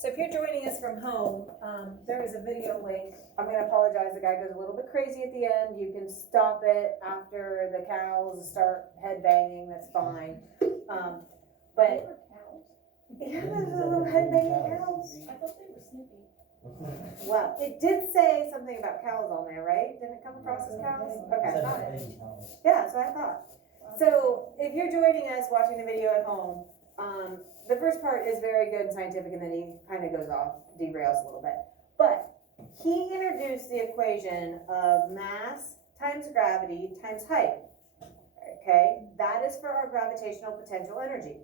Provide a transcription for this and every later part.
So if you're joining us from home, there is a video link. I'm gonna apologize, the guy goes a little bit crazy at the end. You can stop it after the cows start head banging, that's fine. But yeah, there's a little head banging cows. I thought they were Snoopy. Well, it did say something about cows on there, right? Didn't it come across as cows? Okay, got it. Yeah, that's what I thought. So if you're joining us watching the video at home, the first part is very good and scientific, and then he kind of goes off, derails a little bit. But he introduced the equation of mass times gravity times height. Okay, that is for our gravitational potential energy.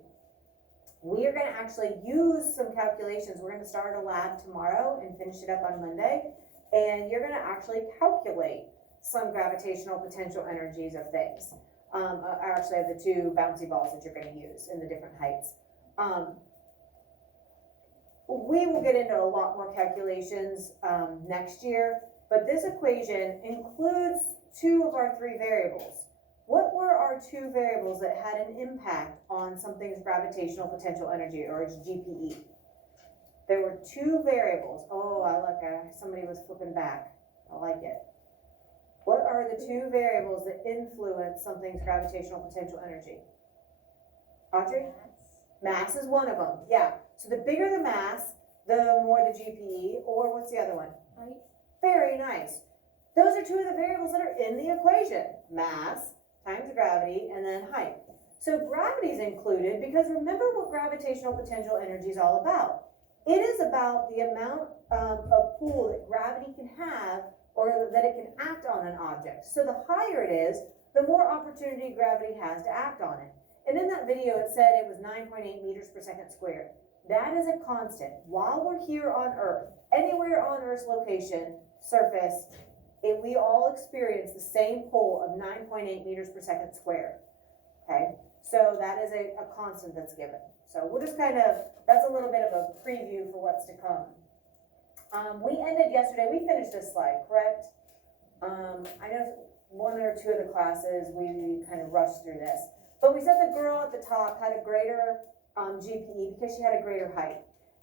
We are going to actually use some calculations. We're going to start a lab tomorrow and finish it up on Monday. And you're going to actually calculate some gravitational potential energies of things. I actually have the two bouncy balls that you're going to use in the different heights. We will get into a lot more calculations next year, but this equation includes two of our three variables. What were our two variables that had an impact on something's gravitational potential energy, or its GPE? There were two variables. Oh, I look, somebody was flipping back. I like it. What are the two variables that influence something's gravitational potential energy? Audrey? Mass is one of them, yeah. So the bigger the mass, the more the GPE, or what's the other one? Height. Very nice. Those are two of the variables that are in the equation. Mass times gravity, and then height. So gravity is included because remember what gravitational potential energy is all about. It is about the amount of pull that gravity can have, or that it can act on an object. So the higher it is, the more opportunity gravity has to act on it. And in that video, it said it was 9.8 meters per second squared. That is a constant. While we're here on Earth, anywhere on Earth's location, surface, we all experience the same pull of 9.8 meters per second squared. Okay, so that is a constant that's given. So we'll just kind of, that's a little bit of a preview for what's to come. We ended yesterday, we finished this slide, correct? I know one or two of the classes, we kind of rushed through this. But we said the girl at the top had a greater GPE because she had a greater height.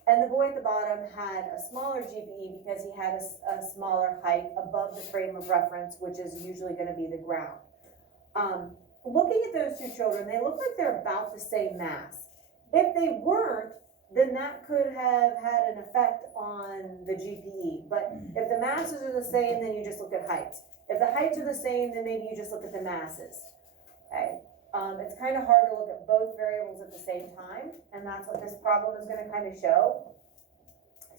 And the boy at the bottom had a smaller GPE because he had a smaller height above the frame of reference, which is usually going to be the ground. Looking at those two children, they look like they're about the same mass. If they weren't, then that could have had an effect on the GPE. But if the masses are the same, then you just look at heights. If the heights are the same, then maybe you just look at the masses. Okay. It's kind of hard to look at both variables at the same time, and that's what this problem is going to kind of show.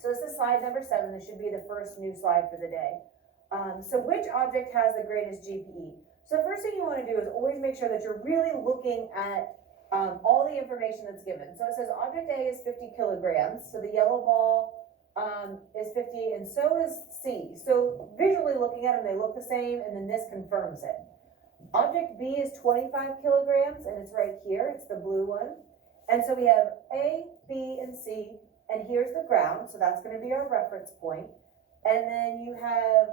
So this is slide number 7. This should be the first new slide for the day. So which object has the greatest GPE? So the first thing you want to do is always make sure that you're really looking at all the information that's given. So it says object A is 50 kilograms, so the yellow ball is 50, and so is C. So visually looking at them, they look the same, and then this confirms it. Object B is 25 kilograms, and it's right here. It's the blue one. And so we have A, B, and C, and here's the ground. So that's going to be our reference point. And then you have,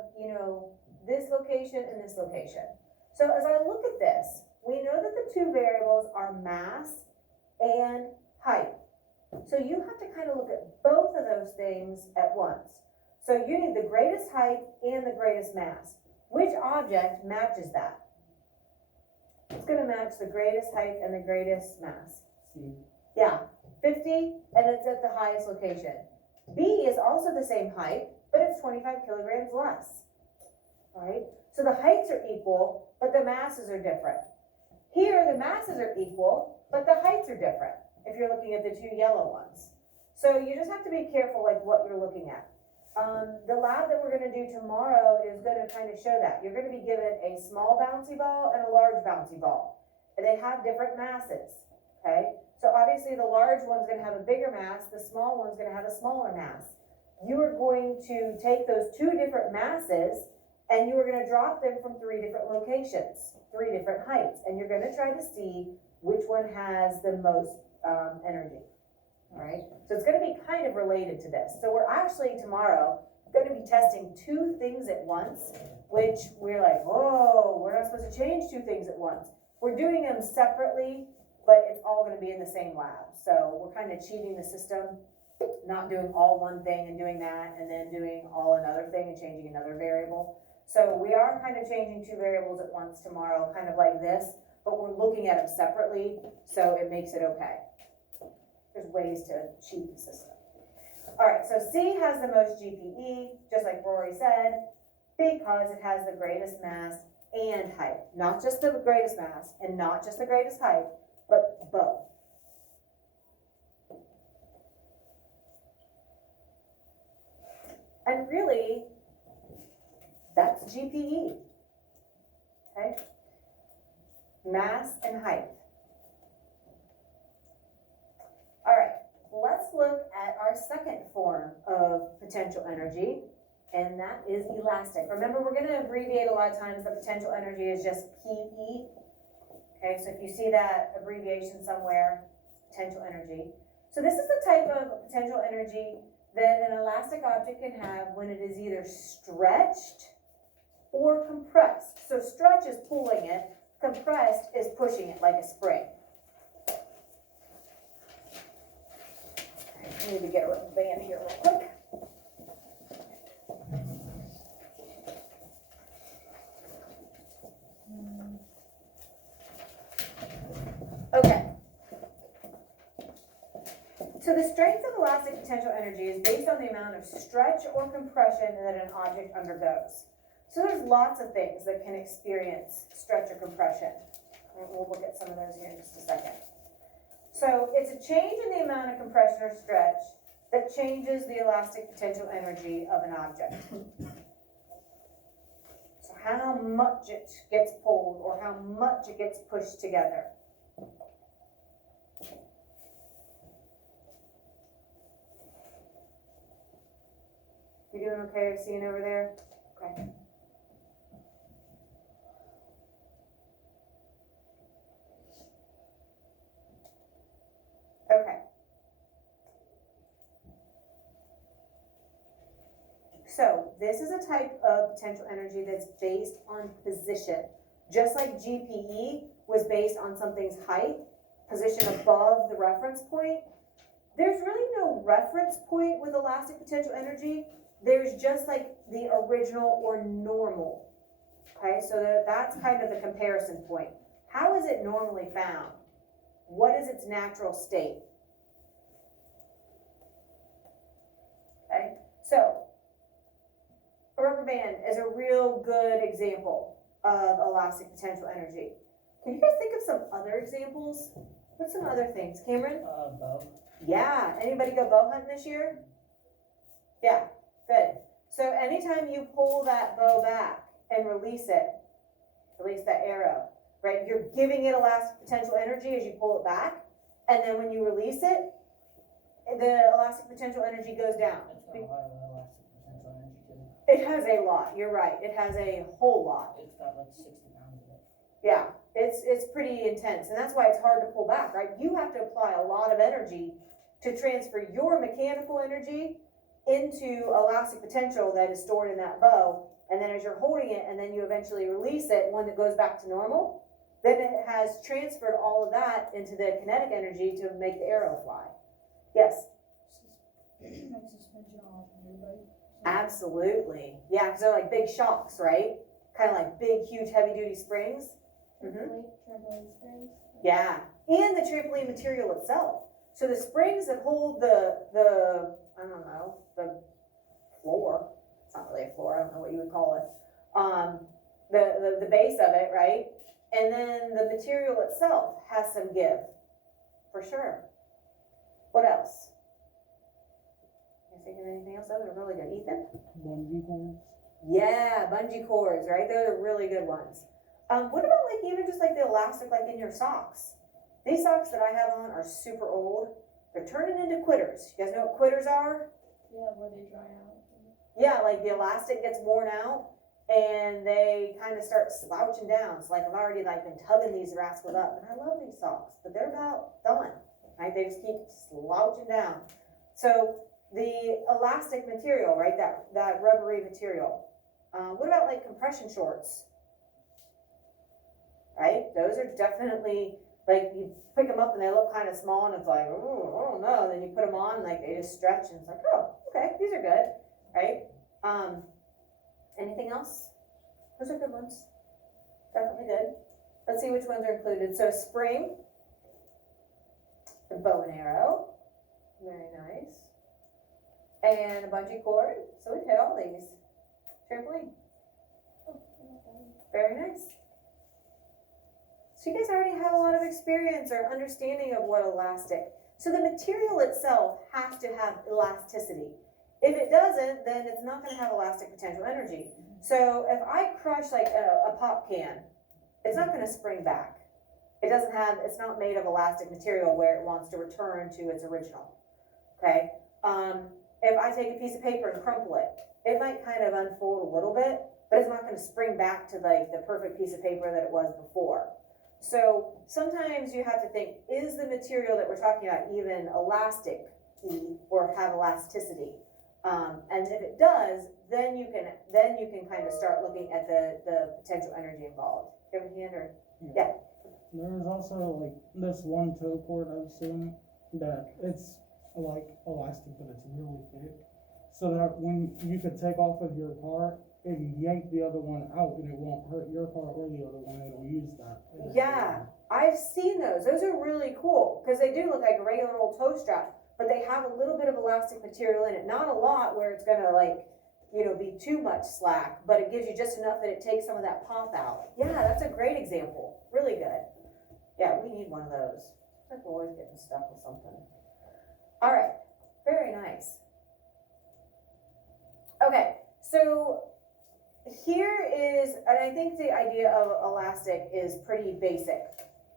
this location and this location. So as I look at this, we know that the two variables are mass and height. So you have to kind of look at both of those things at once. So you need the greatest height and the greatest mass. Which object matches that? It's going to match the greatest height and the greatest mass. C. Yeah, 50, and it's at the highest location. B is also the same height, but it's 25 kilograms less. All right, so the heights are equal, but the masses are different. Here, the masses are equal, but the heights are different, if you're looking at the two yellow ones. So you just have to be careful like what you're looking at. The lab that we're going to do tomorrow is going to kind of show that. You're going to be given a small bouncy ball and a large bouncy ball. And they have different masses, okay? So obviously the large one's going to have a bigger mass, the small one's going to have a smaller mass. You are going to take those two different masses and you are going to drop them from 3 different locations, 3 different heights, and you're going to try to see which one has the most energy. All right, so it's going to be kind of related to this. So we're actually tomorrow going to be testing 2 things at once, which we're like, whoa, we're not supposed to change 2 things at once. We're doing them separately, but it's all going to be in the same lab. So we're kind of cheating the system. not doing all one thing and doing that, and then doing all another thing and changing another variable. So we are kind of changing two variables at once tomorrow, kind of like this, but we're looking at them separately, so it makes it okay. There's ways to cheat the system. All right, so C has the most GPE, just like Rory said, because it has the greatest mass and height. Not just the greatest mass and not just the greatest height, but both. And really, that's GPE, okay? Mass and height. All right, let's look at our second form of potential energy, and that is elastic. Remember, we're going to abbreviate a lot of times. The potential energy is just PE. Okay, so if you see that abbreviation somewhere, potential energy. So this is the type of potential energy that an elastic object can have when it is either stretched or compressed. So stretch is pulling it, compressed is pushing it like a spring. I need to get a rubber band here real quick. Okay. So the strength of elastic potential energy is based on the amount of stretch or compression that an object undergoes. So there's lots of things that can experience stretch or compression. And we'll look at some of those here in just a second. So it's a change in the amount of compression or stretch that changes the elastic potential energy of an object. So how much it gets pulled or how much it gets pushed together. You doing okay seeing over there? Okay. Okay. So this is a type of potential energy that's based on position. Just like GPE was based on something's height, position above the reference point, there's really no reference point with elastic potential energy. There's just like the original or normal. Okay, so that's kind of the comparison point. How is it normally found? What is its natural state? Okay, so a rubber band is a real good example of elastic potential energy. Can you guys think of some other examples? What's some other things? Cameron? Bow. Yeah, anybody go bow hunting this year? Yeah, good. So anytime you pull that bow back and release it, release that arrow, right? You're giving it elastic potential energy as you pull it back, and then when you release it, the elastic potential energy goes down. It's got a lot of elastic potential energy too. It has a lot, you're right, it has a whole lot. It's got like 60 pounds of it. Yeah, it's pretty intense, and that's why it's hard to pull back, right? You have to apply a lot of energy to transfer your mechanical energy into elastic potential that is stored in that bow, and then as you're holding it and then you eventually release it, when it goes back to normal, then it has transferred all of that into the kinetic energy to make the arrow fly. Yes? Like suspension on everybody. Absolutely. Yeah, because they're like big shocks, right? Kind of like big, huge, heavy-duty springs. Trampoline springs. Yeah, and the trampoline material itself. So the springs that hold the I don't know, the floor, it's not really a floor, I don't know what you would call it, the base of it, right? And then the material itself has some give, for sure. What else? You thinking of anything else? Those are really good. Ethan? Bungee cords. Yeah, bungee cords, right? Those are really good ones. What about like even just like the elastic like in your socks? These socks that I have on are super old. They're turning into quitters. You guys know what quitters are? Yeah, where they dry out. Yeah, like the elastic gets worn out and they kind of start slouching down. So like I've already like been tugging these rascals up, and I love these socks, but they're about done. Right? They just keep slouching down. So the elastic material, right? That rubbery material. What about like compression shorts? Right? Those are definitely like you pick them up and they look kind of small, and it's like, oh, I don't know. know, and then you put them on, like, they just stretch, and it's like, oh, okay, these are good, right? Anything else? Those are good ones. Definitely good. Let's see which ones are included. So spring, the bow and arrow, very nice. And a bungee cord, so we've hit all these. Trampoline, Oh, I like that one. very nice. So you guys already have a lot of experience or understanding of what elastic. So the material itself has to have elasticity. If it doesn't, then it's not gonna have elastic potential energy. So if I crush like a pop can, it's not gonna spring back. It's not made of elastic material where it wants to return to its original, okay? If I take a piece of paper and crumple it, it might kind of unfold a little bit, but it's not gonna spring back to like the perfect piece of paper that it was before. So sometimes you have to think, is the material that we're talking about even elastic or have elasticity? And if it does, then you can kind of start looking at the potential energy involved. Do you have a hand or? Yeah. There's also like this one tow cord I've seen that it's like elastic, but it's really thick. So that when you could take off of your car and yank the other one out and it won't hurt your car or the other one, it'll use that. Yeah, I've seen those. Those are really cool because they do look like a regular old tow strap, but they have a little bit of elastic material in it. Not a lot where it's gonna like, be too much slack, but it gives you just enough that it takes some of that pop out. Yeah, that's a great example. Really good. Yeah, we need one of those. I'm always getting stuck with something. All right, very nice. Okay, so here is, and I think the idea of elastic is pretty basic.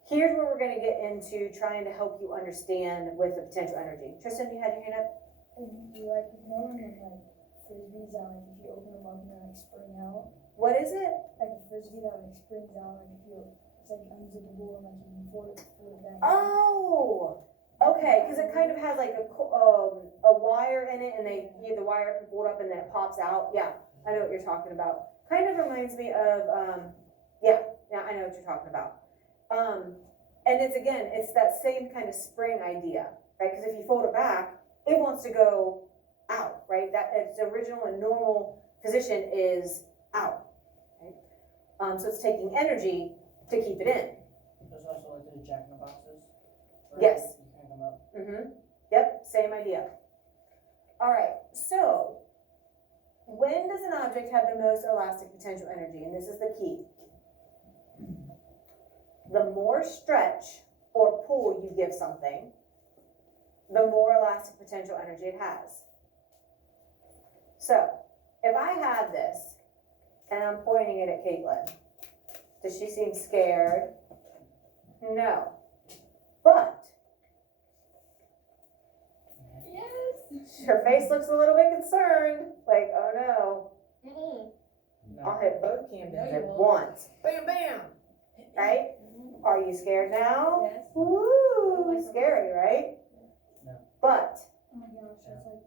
Here's where we're gonna get into trying to help you understand with the potential energy. Tristan, you had your hand up? And you like, when like frisbees out, like if you open them up and they like spring out. What is it? Like a frisbee that like springs out, like if you, it's like unzippable and like you can fold it back. Oh, okay, because it kind of has like a wire in it, and the wire can fold up and then it pops out. Yeah, I know what you're talking about. Kind of reminds me of, yeah, I know what you're talking about. And it's that same kind of spring idea, right? Because if you fold it back, it wants to go out, right? That its original and normal position is out, right? So it's taking energy to keep it in. There's also like those Jack in the Boxes. where Yes. You crank them up. Mm-hmm. Yep, same idea. All right, so when does an object have the most elastic potential energy? And this is the key. The more stretch or pull you give something, the more elastic potential energy it has. So, if I have this, and I'm pointing it at Caitlin, does she seem scared? No. But Yes. her face looks a little bit concerned, like, oh no, Mm-mm. I'll hit both cam No, pins you at won't. once. Bam, bam, right? Are you scared now? Yes. Woo, scary, right? No. But Oh my gosh, that's like.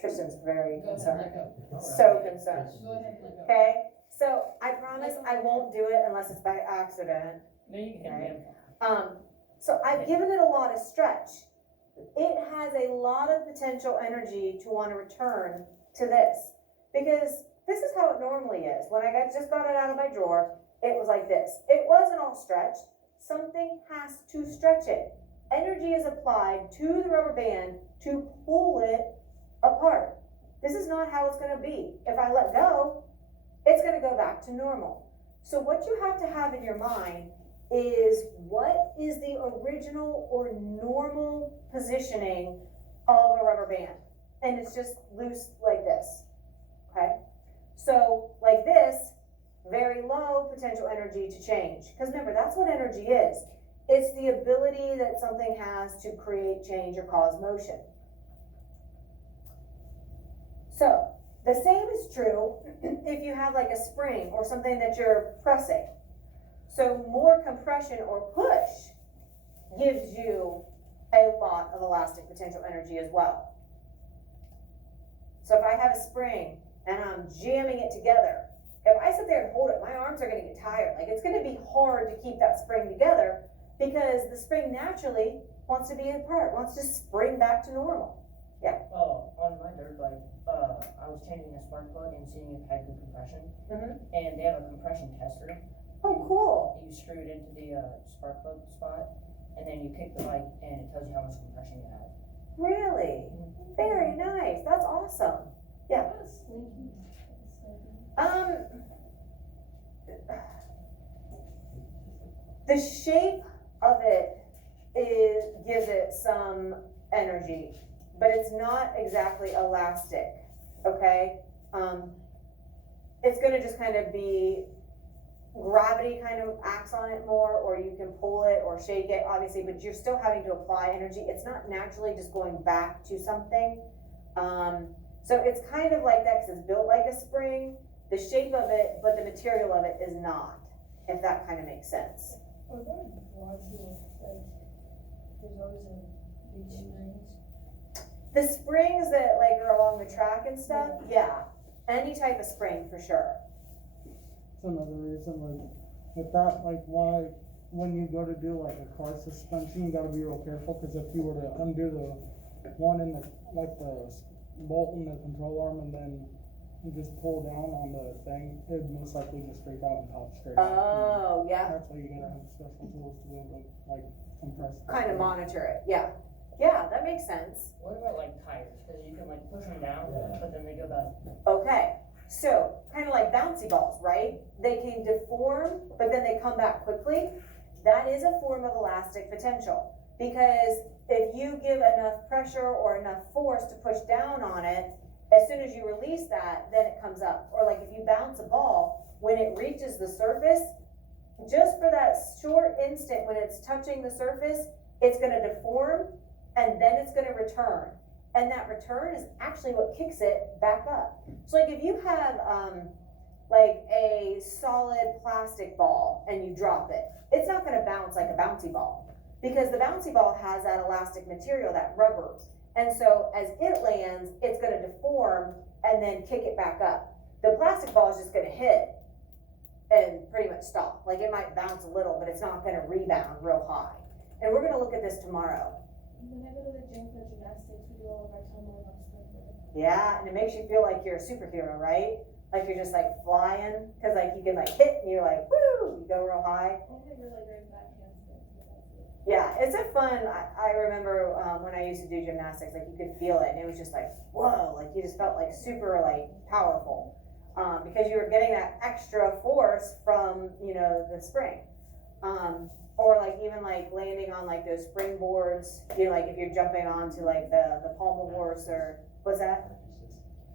Tristan's very Go ahead, concerned, let go. so concerned. Go ahead, let go. Okay, so I promise I won't do it unless it's by accident. No, you can hit Right. me. So I've given it a lot of stretch. It has a lot of potential energy to want to return to this, because this is how it normally is. When I just got it out of my drawer, it was like this. It wasn't all stretched. Something has to stretch it. Energy is applied to the rubber band to pull it apart. This is not how it's going to be. If I let go, it's going to go back to normal. So what you have to have in your mind is, what is the original or normal positioning of a rubber band? And it's just loose like this, okay? So like this, very low potential energy to change. Because remember, that's what energy is. It's the ability that something has to create change or cause motion. So the same is true if you have like a spring or something that you're pressing. So more compression or push gives you a lot of elastic potential energy as well. So if I have a spring and I'm jamming it together, if I sit there and hold it, my arms are gonna get tired. Like, it's gonna be hard to keep that spring together because the spring naturally wants to be apart, wants to spring back to normal. Oh, on my dirt bike, I was changing a spark plug and seeing if it had good compression, Mhm. and they have a compression tester. Oh, cool. You screw it into the, spark plug spot, and then you kick the bike, and it tells you how much compression you have. Really? Very nice. That's awesome. That's slinky. The shape of it gives it some energy, but it's not exactly elastic, okay? It's gonna just kind of be, gravity kind of acts on it more, or you can pull it or shake it, obviously, but you're still having to apply energy. It's not naturally just going back to something. So it's kind of like that, because it's built like a spring, the shape of it, but the material of it is not, if that kind of makes sense. Are there rods with, like, there's always a big springs? The springs that like are along the track and stuff, yeah, any type of spring for sure. It's another reason, like, with that, like, why, when you go to do like a car suspension, you gotta be real careful, cause if you were to undo the one in the, like the bolt in the control arm and then you just pull down on the thing, it'd most likely just freak out and pop straight out. Oh, yeah, That's why you gotta have special tools to be able to, like, compress. the kind of spring. monitor it, yeah. Yeah, that makes sense. What about like tires? Cause you can like push them down, but then they go back. Okay, so kind of like bouncy balls, right? They can deform, but then they come back quickly. That is a form of elastic potential, because if you give enough pressure or enough force to push down on it, as soon as you release that, then it comes up. Or like if you bounce a ball, when it reaches the surface, just for that short instant when it's touching the surface, it's gonna deform and then it's gonna return. And that return is actually what kicks it back up. So like if you have like a solid plastic ball and you drop it, it's not gonna bounce like a bouncy ball, because the bouncy ball has that elastic material, that rubber. And so as it lands, it's gonna deform and then kick it back up. The plastic ball is just gonna hit and pretty much stop. Like it might bounce a little, but it's not gonna rebound real high. And we're gonna look at this tomorrow. When I go to the gym for gymnastics, we do all of our time on a sprinter. Yeah, and it makes you feel like you're a superhero, right? Like you're just like flying, cause like you can like hit and you're like, woo, you go real high. Only really great back handstands, but that's it. Yeah, it's a fun, I remember when I used to do gymnastics, like you could feel it and it was just like, whoa, like you just felt like super like powerful. Because you were getting that extra force from, you know, the spring. Or like even like landing on like those springboards, you know, like if you're jumping onto like the pommel horse or, what's that?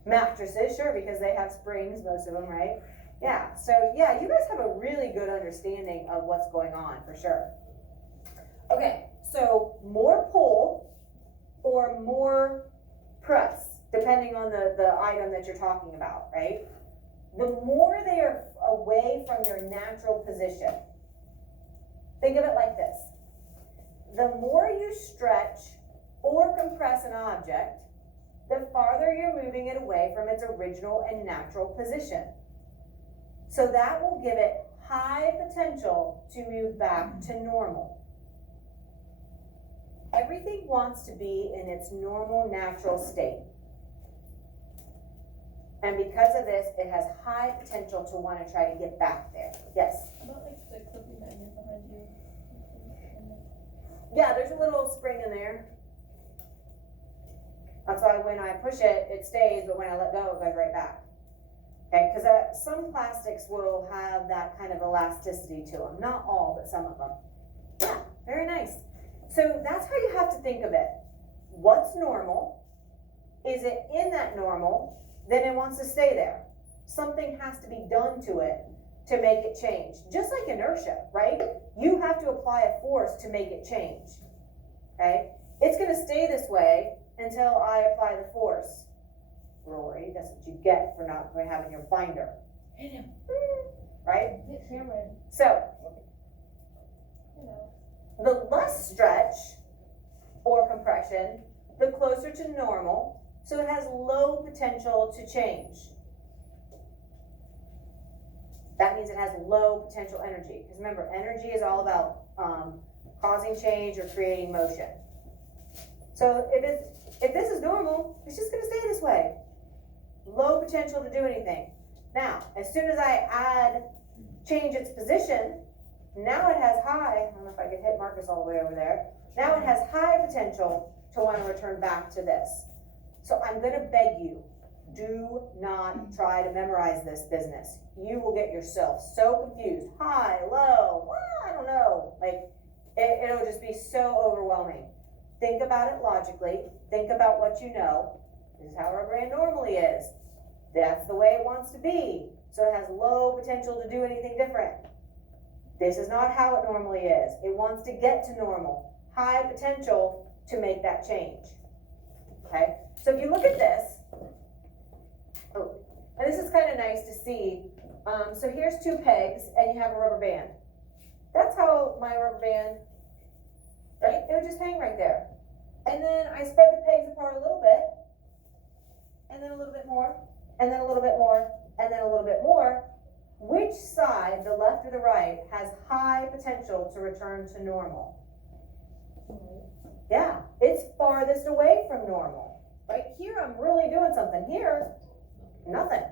Mattresses, sure, because they have springs, most of them, right? Yeah, so yeah, you guys have a really good understanding of what's going on, for sure. Okay, so more pull or more press, depending on the item that you're talking about, right? The more they are away from their natural position, think of it like this. The more you stretch or compress an object, the farther you're moving it away from its original and natural position. So that will give it high potential to move back to normal. Everything wants to be in its normal, natural state. And because of this, it has high potential to want to try to get back there. Yes? About like the clipping magnet behind you. Yeah, there's a little spring in there. That's why when I push it, it stays, but when I let go, it goes right back. Okay, because some plastics will have that kind of elasticity to them. Not all, but some of them. Yeah, very nice. So that's how you have to think of it. What's normal? Is it in that normal? Then it wants to stay there. Something has to be done to it to make it change. Just like inertia, right? You have to apply a force to make it change. Okay? It's gonna stay this way until I apply the force. Rory, that's what you get for not having your binder. Hit him. Right? Hit Cameron. So, You know. the less stretch or compression, the closer to normal, so it has low potential to change. That means it has low potential energy. Because remember, energy is all about causing change or creating motion. So if this is normal, it's just gonna stay this way. Low potential to do anything. Now, as soon as I change its position, now it has high, I don't know if I can hit Marcus all the way over there. Now it has high potential to want to return back to this. So I'm gonna beg you, do not try to memorize this business. You will get yourself so confused. High, low, I don't know. Like, it'll just be so overwhelming. Think about it logically. Think about what you know. This is how our brain normally is. That's the way it wants to be. So it has low potential to do anything different. This is not how it normally is. It wants to get to normal. High potential to make that change. Okay? So if you look at this, and this is kind of nice to see. So here's two pegs and you have a rubber band. That's how my rubber band, right? It would just hang right there. And then I spread the pegs apart a little bit, and then a little bit more, and then a little bit more, and then a little bit more. Which side, the left or the right, has high potential to return to normal? Yeah, it's farthest away from normal. Right here, I'm really doing something. Here, nothing.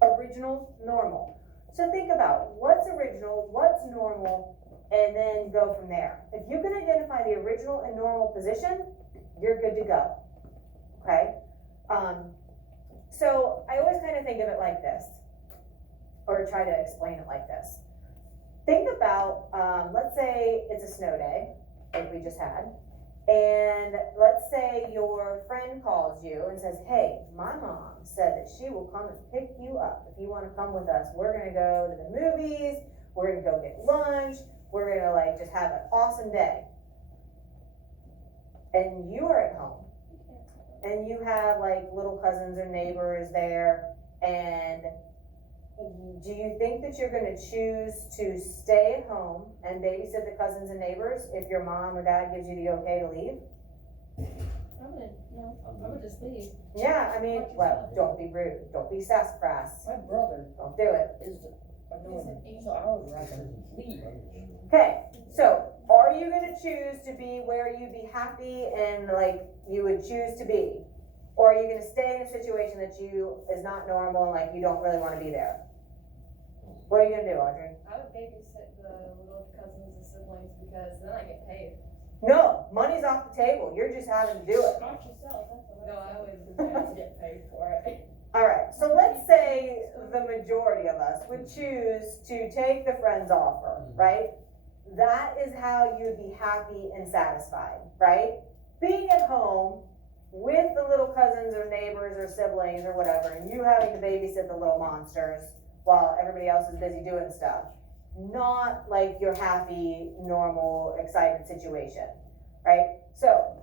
Original, normal. So think about what's original, what's normal, and then go from there. If you can identify the original and normal position, you're good to go. Okay? So I always kind of think of it like this, or try to explain it like this. Think about, let's say it's a snow day, like we just had, and let's say your friend calls you and says, hey, my mom said that she will come and pick you up. If you want to come with us, we're going to go to the movies, we're going to go get lunch, we're going to like just have an awesome day. And you are at home, and you have like little cousins or neighbors there, and do you think that you're going to choose to stay at home and babysit the cousins and neighbors if your mom or dad gives you the okay to leave? I would just leave. Yeah, I mean, well, don't be rude, don't be sassafras, My brother don't do it. is annoying, so I would rather leave. Okay, so are you going to choose to be where you'd be happy and like you would choose to be? Or are you going to stay in a situation that is not normal and like you don't really want to be there? What are you going to do, Audrey? I would babysit the little cousins and siblings because then I get paid. No, money's off the table, you're just having to do it. Not yourself, that's what No, I would get paid for it. All right, so let's say the majority of us would choose to take the friend's offer, right? That is how you'd be happy and satisfied, right? Being at home with the little cousins or neighbors or siblings or whatever, and you having to babysit the little monsters while everybody else is busy doing stuff. Not like your happy, normal, excited situation, right? So,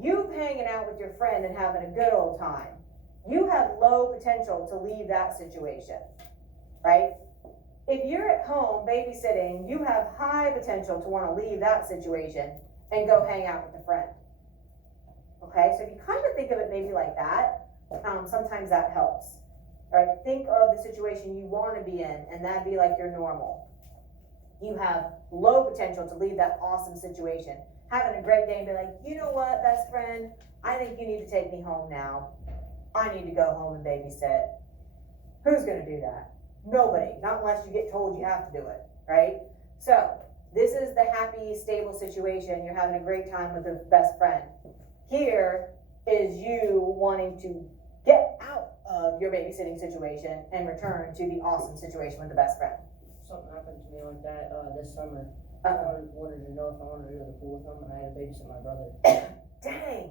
you hanging out with your friend and having a good old time, you have low potential to leave that situation, right? If you're at home babysitting, you have high potential to want to leave that situation and go hang out with a friend. Okay, so if you kind of think of it maybe like that, sometimes that helps. Right? Think of the situation you want to be in, and that'd be like your normal. You have low potential to leave that awesome situation, having a great day and be like, you know what, best friend, I think you need to take me home now. I need to go home and babysit. Who's going to do that? Nobody, not unless you get told you have to do it, right? So, this is the happy, stable situation. You're having a great time with a best friend. Here is you wanting to get out of your babysitting situation and return to the awesome situation with the best friend. Something happened to me like that this summer. Uh-oh. I wanted to know if I wanted to go to the pool with him, and I had to babysit my brother. Dang,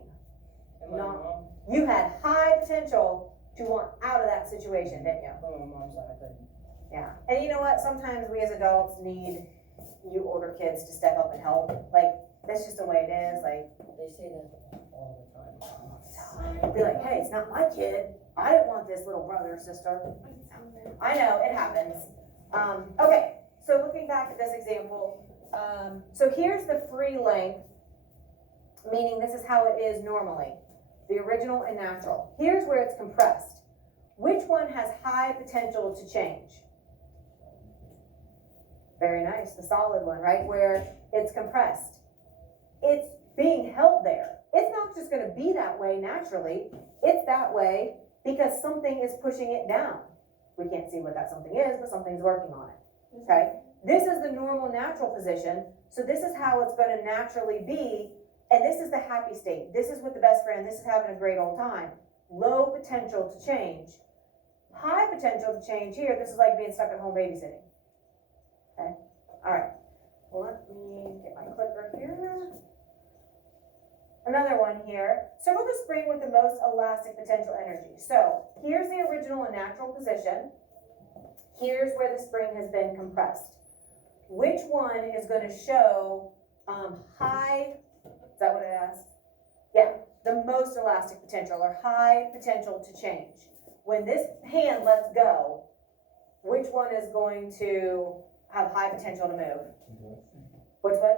And my No. mom, you had high potential to want out of that situation, didn't you? on my mom's side, I couldn't. Yeah, and you know what, sometimes we as adults need you older kids to step up and help. Like, that's just the way it is, like, They say that all the time. be like, hey, it's not my kid. I didn't want this little brother or sister. I know, it happens. Okay, so looking back at this example, so here's the free length, meaning this is how it is normally, the original and natural. Here's where it's compressed. Which one has high potential to change? Very nice, the solid one, right, where it's compressed. It's being held there. not just gonna be that way naturally, it's that way because something is pushing it down. We can't see what that something is, but something's working on it, okay? This is the normal natural position, so this is how it's gonna naturally be, and this is the happy state. This is with the best friend, this is having a great old time. Low potential to change. High potential to change here, this is like being stuck at home babysitting. Okay, all right. Well, let me get my clicker here. Another one here. Circle the spring with the most elastic potential energy. So here's the original and natural position. Here's where the spring has been compressed. Which one is going to show high, is that what it asked? Yeah, the most elastic potential or high potential to change. When this hand lets go, which one is going to have high potential to move? Which one?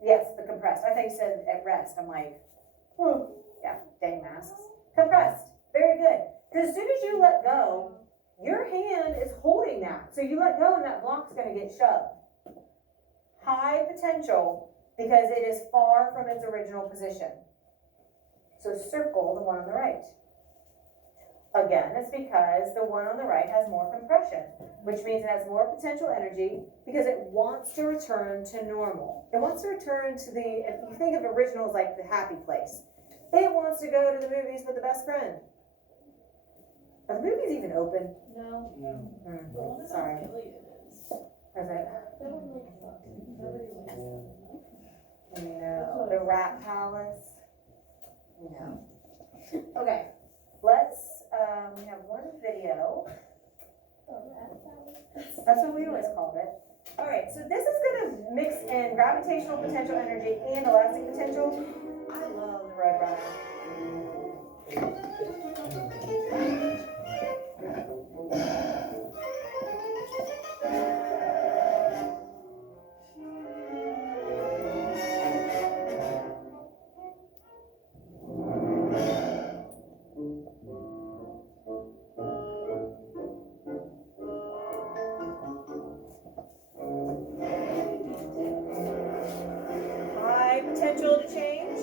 Yes, the compressed. I think you said at rest. I'm like, yeah, dang masks. Compressed. Very good. Because as soon as you let go, your hand is holding that. So you let go and that block's going to get shoved. High potential because it is far from its original position. So circle the one on the right. Again, it's because the one on the right has more compression, which means it has more potential energy because it wants to return to normal. It wants to return to if you think of original as like the happy place, it wants to go to the movies with the best friend. Are the movies even open? No. The one that's Sorry. on Philly, it is. Is it? That one like sucks. Nobody likes it. No. The Rat Palace? No. Okay, let's, we have one video. That's what we always called it. All right, so this is gonna mix in gravitational potential energy and elastic potential. I love the Road High potential to change.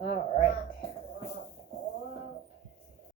Alright.